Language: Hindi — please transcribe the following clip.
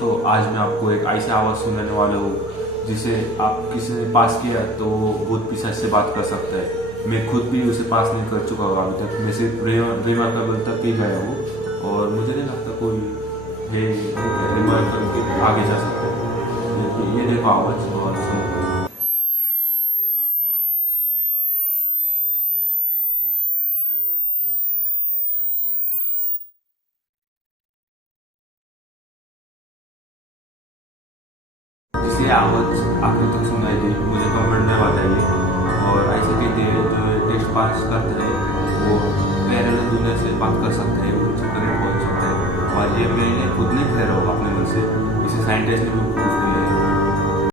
दोस्तों, आज मैं आपको एक ऐसी आवाज़ सुनाने वाला हूँ जिसे आप किसी ने पास किया तो वो भूत पिशाच से बात कर सकता है। मैं खुद भी उसे पास नहीं कर चुका हूँ अभी तक। मैं सिर्फ रीमा का बल तक ही गया हूँ और मुझे नहीं लगता कोई है रीमा करके आगे जा सकता है। ये देखो आवाज़ और सुनो। जिसे आवाज़ आखिर तक सुनाई दे मुझे कमेंट में बताइए। और ऐसे कहते हैं जो टेस्ट पास करते हैं वो पैरेलल दुनिया से बात कर सकते हैं, उनसे कनेक्ट हो सकते हैं। और ये मैंने खुद नहीं कह रहा हूँ अपने मन से, इसे साइंटिस्ट ने भी प्रूफ